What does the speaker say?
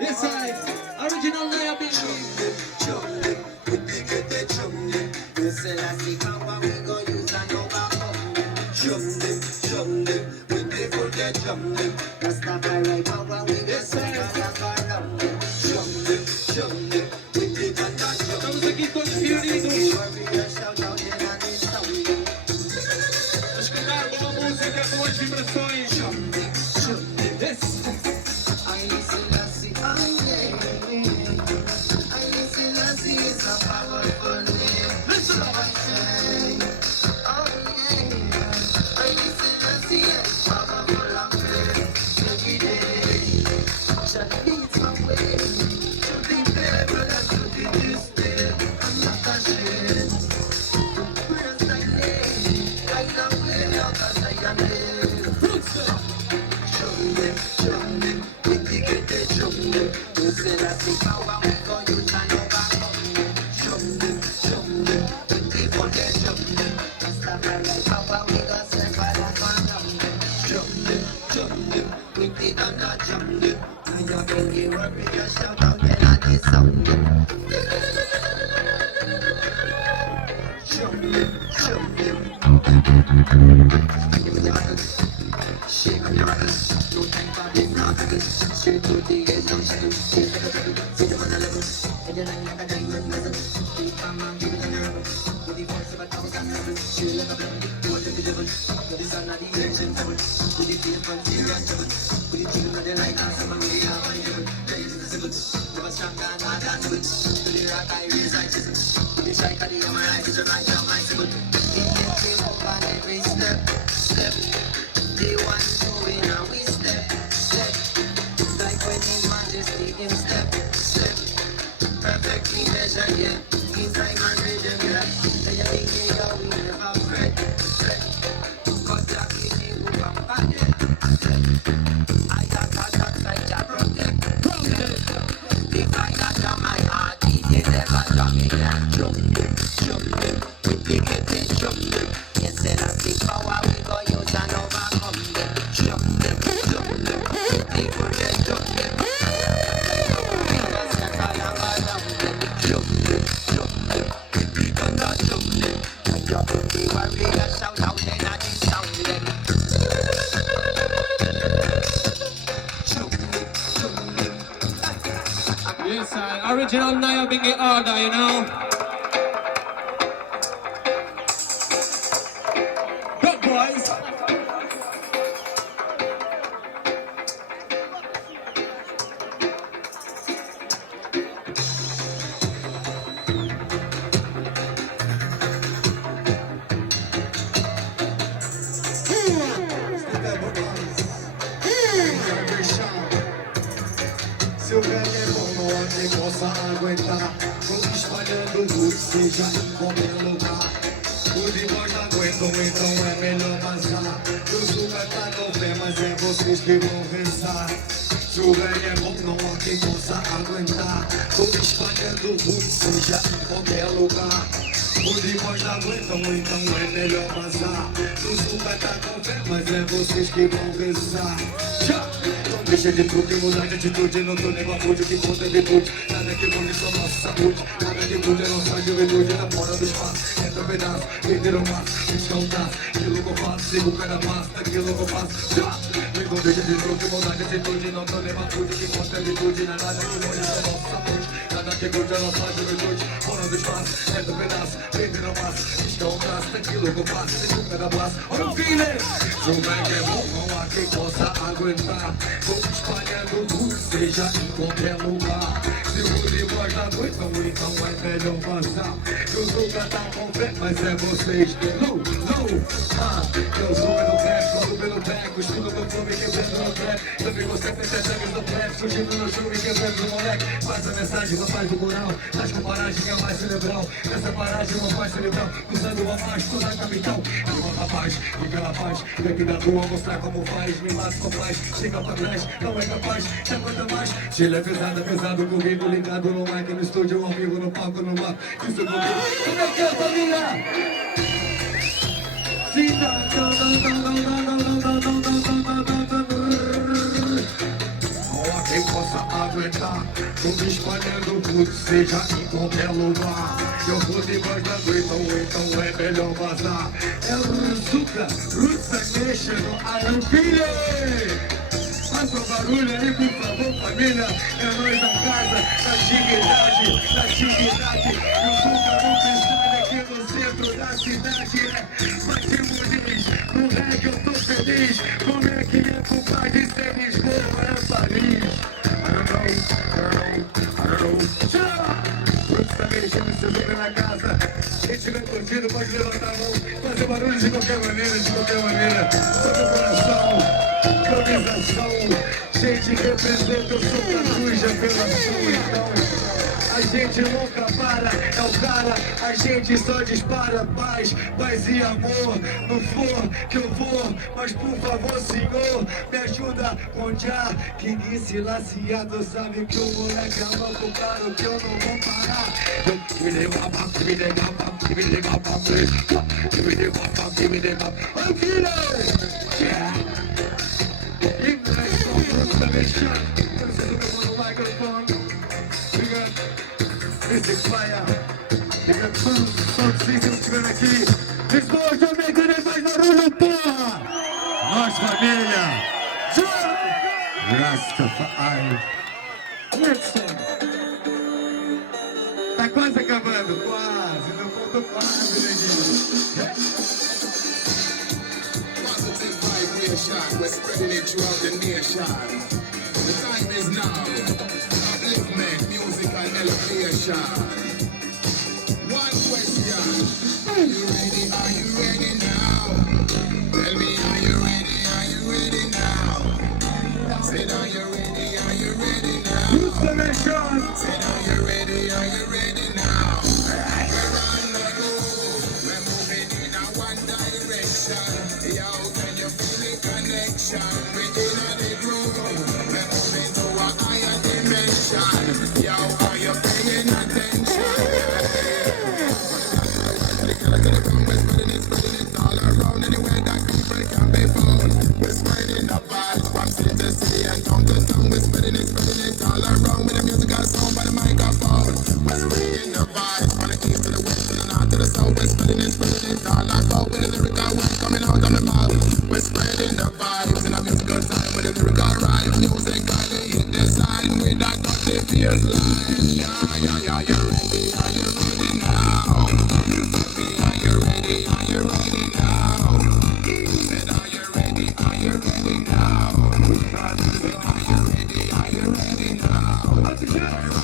Yes, I. Original Naya Bing. Rastafari power, we get Estamos aqui todos reunidos. A escutar uma música com as vibrações. Yes. Yes, original Naya Bingi order, you know. Good boys. Seu velho é bom, não há quem possa aguentar. Vamos espalhando luz, seja em qualquer lugar. O de nós não aguentam, então é melhor vazar. Eu sou tá no pé, mas é vocês que vão rezar. Seu velho é bom, não há quem possa aguentar. Vamos espalhando luz, seja em qualquer lugar. O de nós não aguentam, então é melhor vazar. Eu sou tá com fé, mas é vocês que vão rezar. Deixa de truque, mudar de atitude. Não tô nem papude, o que conta é virtude. Nada que mude só nossa saúde. Nada que mude é nossa juventude. Na fora do espaço, entra pedaço. Perderam massa, descontar. Aquilo que eu faço, sigo o pé da massa. Aquilo que eu faço, não deixa de truque, mudar de atitude. Não tô nem papude, o que conta é virtude. Nada que mude só nossa saúde. Nada que mude é nossa juventude. Fora do espaço, entra pedaço. Perderam massa, descontar. Aquilo que eu faço, sigo o pé da massa. Olha o feeling! Se o back é bom, não há quem possa aguentar. Espalhando luz, seja em qualquer lugar. Se o de nós não aguentam, então é melhor passar. Eu sou cantar com fé, mas é vocês que não. Eu sou pelo trap, corro pelo beco. Estudo meu flow, me quebrando no trap. Também você tem sangue no trap. Fugindo no show, me quebrando no moleque. Passa a mensagem, rapaz do coral. Nas comparagens que é mais cerebral. Nessa paragem, uma paz cerebral. Cruzando a mais, toda a capital. Uma rapaz, e pela paz. E aqui da rua mostrar como faz. Me mata com paz, chega pra trás. Não é capaz, te aguenta mais. Chile é pesado comigo. Ligado no mic, no estúdio, ao vivo, no palco, no mar. Isso comigo. Como é que é, família? Não há quem possa aguentar. Tô me espalhando tudo, seja em qualquer lugar. Eu vou debaixo da então é melhor vazar. É o Rusuka, Roots Nation, Arupilha. Faça barulho aí, por favor, família. É nós na casa, na dignidade, na dignidade. Eu nunca vou pensar aqui no centro da cidade. Mas se muniz, no reggae eu tô feliz. Como é que é culpa de ser Lisboa, é Paris? I don't know. Roots Nation, vocês vão na casa. Quem tiver curtindo pode levantar a mão. Fazer barulho de qualquer maneira, de qualquer maneira. Sobre o coração. Organização, gente representa o som da suja pela sua, então a gente nunca para, é o cara, a gente só dispara paz e amor, não for que eu vou, mas por favor senhor, me ajuda com já, que nesse laciado sabe que o moleque é louco, claro que eu não vou parar. Olha o filho! Yeah! Music Fire, liga todos vocês que estiveram aqui. Lisboa também, querem mais barulho, porra! Nós, família! Rastafari. Tá quase acabando, quase, não faltou quase, neguinho. Positive vibration, we're spreading it throughout the nation. The time is now. Upliftment, music and elevation. One question. Are you ready? Are you ready now? Tell me, are you ready? Are you ready now? Said, are you ready? Are you ready now? Who's the nation? Said, are you ready? Are you ready now? We're on the move. We're moving in a one direction. Yo, can you feel the connection? We're in the groove. We're moving to a higher dimension. Yo, are you paying attention? We're spreading it all around anywhere that people can be found. We're spreading the vibes from city to city and town to town. We're spreading it all around with the musical sound by the microphone. We're spreading the vibes from the east to the west to the north to the south. We're spreading it all around with the lyrical word coming out of the mouth. We're spreading the vibes in a musical time with the lyrical rhyme. Musically hit the sign with that dirty fierce line. Yeah, you're ready, are you ready now? Are you ready, are you ready now? Said, are you ready, are you ready now? Said, are you ready, are you ready now?